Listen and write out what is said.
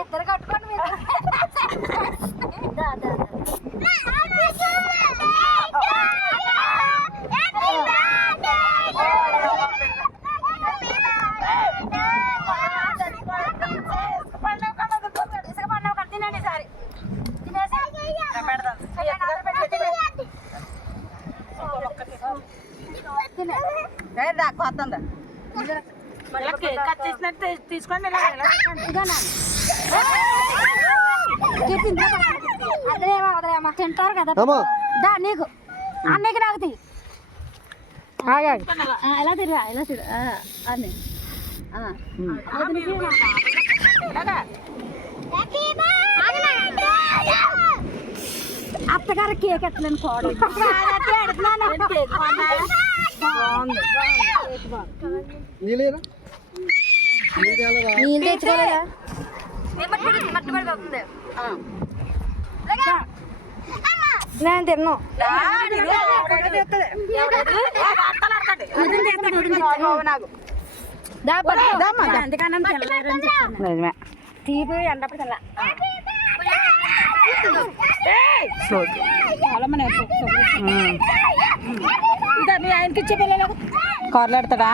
ఇద్దరు కట్టుకోండి తీసుకోండి తింటారు కదా నీకు అన్నకి నాకు తీ ఎలా తిరిగా ఎలా తిరు అన్నీ అత్తగారు కేక్ ఎట్టలేని కోడలు నీళ్ళు తెచ్చుకోలేదా నేను తిన్నాను తీపి ఎండప్పుడు తెల్ల ఆయనకి ఇచ్చే పిల్లలు కొరలాడతాడా